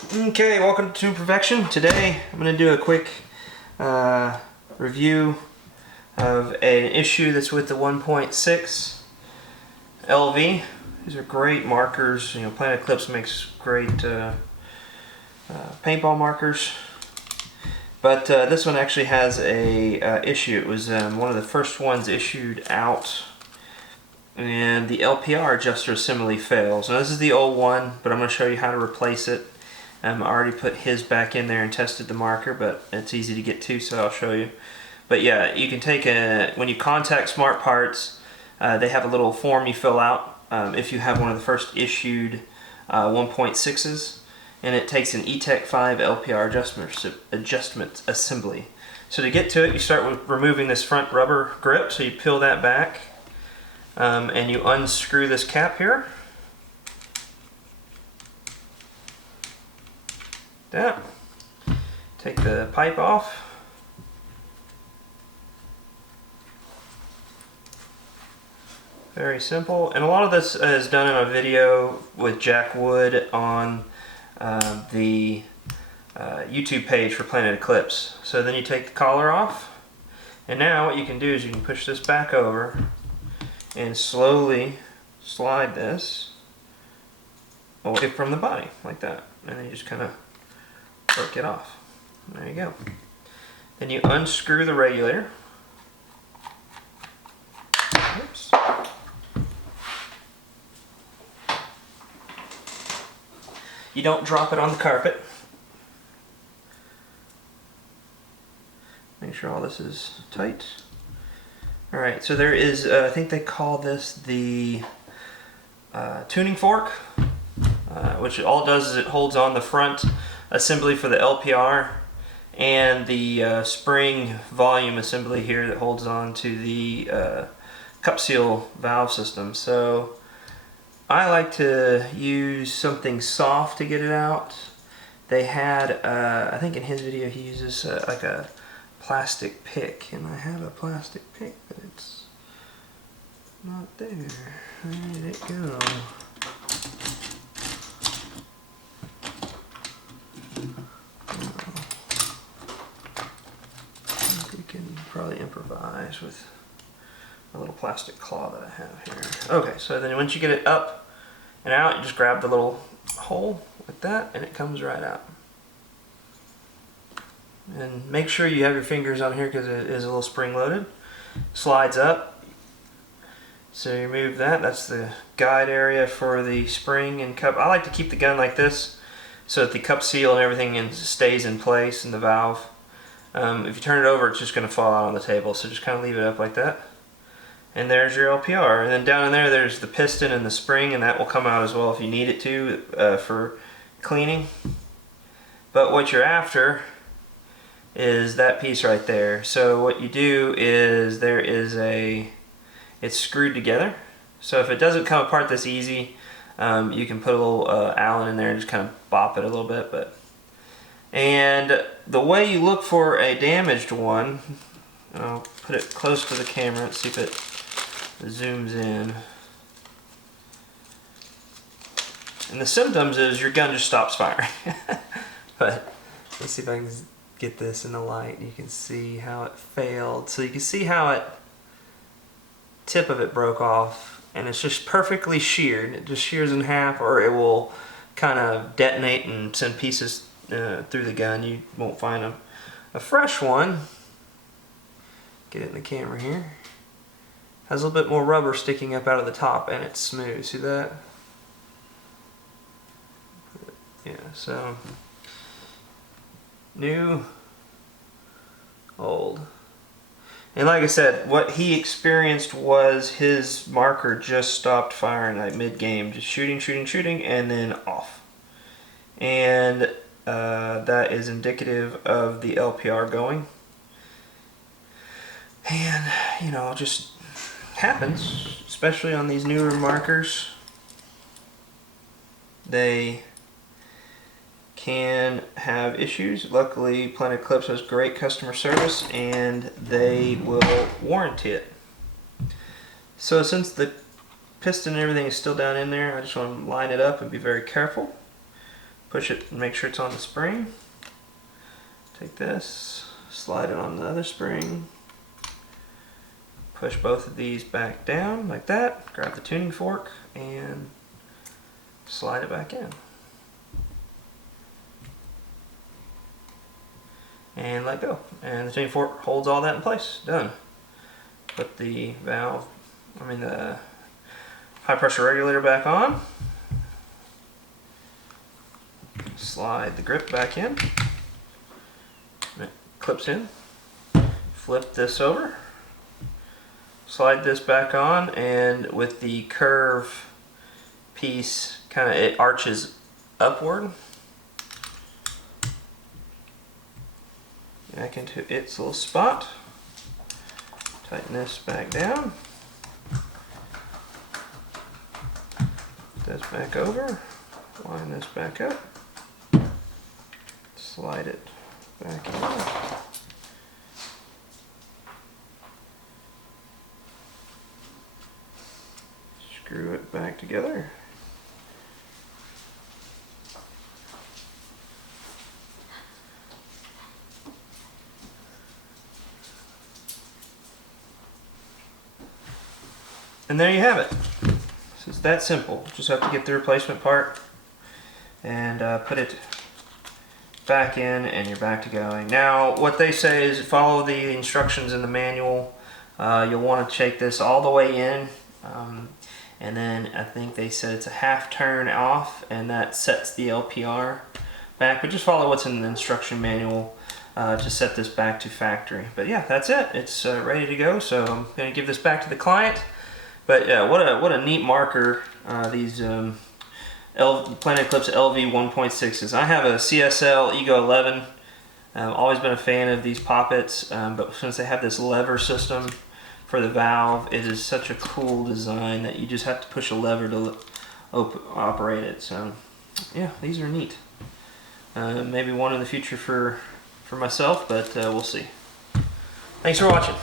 Okay, welcome to Perfection. Today I'm going to do a quick review of an issue that's with the 1.6 LV. These are great markers. You know, Planet Eclipse makes great paintball markers. But this one actually has a issue. It was one of the first ones issued out, and the LPR adjuster assembly fails. Now this is the old one, but I'm going to show you how to replace it. I already put his back in there and tested the marker, but it's easy to get to, so I'll show you. But yeah, you can take when you contact Smart Parts, they have a little form you fill out if you have one of the first issued 1.6s, and it takes an E-Tech 5 LPR adjustment assembly. So to get to it, you start with removing this front rubber grip, so you peel that back, and you unscrew this cap here. That. Take the pipe off. Very simple. And a lot of this is done in a video with Jack Wood on the YouTube page for Planet Eclipse. So then you take the collar off, and now what you can do is you can push this back over and slowly slide this away from the body like that, and then you just kind of work it off. There you go. Then you unscrew the regulator. Oops. You don't drop it on the carpet. Make sure all this is tight. Alright, so there is, I think they call this the tuning fork, which all it does is it holds on the front assembly for the LPR and the spring volume assembly here that holds on to the cup seal valve system. So I like to use something soft to get it out. They had, I think in his video he uses like a plastic pick, and I have a plastic pick, but it's not there. Where did it go? We can probably improvise with a little plastic claw that I have here. Okay, so then once you get it up and out, you just grab the little hole like that, and it comes right out. And make sure you have your fingers on here because it is a little spring loaded. Slides up. So you remove that. That's the guide area for the spring and cup. I like to keep the gun like this so that the cup seal and everything stays in place in the valve. If you turn it over, it's just going to fall out on the table, so just kind of leave it up like that. And there's your LPR. And then down in there, there's the piston and the spring, and that will come out as well if you need it to for cleaning. But what you're after is that piece right there. So what you do is it's screwed together. So if it doesn't come apart this easy, you can put a little Allen in there and just kind of bop it a little bit. And the way you look for a damaged one, I'll put it close to the camera and see if it zooms in. And the symptoms is your gun just stops firing. But let's see if I can get this in the light. You can see how it failed. So you can see how tip of it broke off, and it's just perfectly sheared. It just shears in half, or it will kind of detonate and send pieces through the gun. You won't find them. A fresh one, get it in the camera here, has a little bit more rubber sticking up out of the top, and it's smooth. See that? Yeah, so new, old. And like I said, what he experienced was his marker just stopped firing like mid-game, just shooting, and then off. And that is indicative of the LPR going. And, you know, it just happens, especially on these newer markers. They can have issues. Luckily, Planet Eclipse has great customer service, and they will warranty it. So since the piston and everything is still down in there, I just want to line it up and be very careful. push it and make sure it's on the spring. Take this, slide it on the other spring, push both of these back down like that, grab the tuning fork and slide it back in. And let go. And the tuning fork holds all that in place. Done. Put the valve, the high pressure regulator back on. Slide the grip back in. It clips in. Flip this over. Slide this back on, and with the curve piece, it arches upward. Back into its little spot. Tighten this back down. This back over. Line this back up. Slide it back in. Screw it back together. And there you have it. So it's that simple. Just have to get the replacement part and put it back in, and you're back to going. Now, what they say is follow the instructions in the manual. You'll want to shake this all the way in, and then I think they said it's a half turn off, and that sets the LPR back. But just follow what's in the instruction manual to set this back to factory. But yeah, that's it. It's ready to go. So I'm going to give this back to the client. But yeah, what a neat marker these Planet Eclipse LV1.6s. I have a CSL Ego 11. I've always been a fan of these poppets, but since they have this lever system for the valve, it is such a cool design that you just have to push a lever to operate it. So yeah, these are neat. Maybe one in the future for myself, but we'll see. Thanks for watching.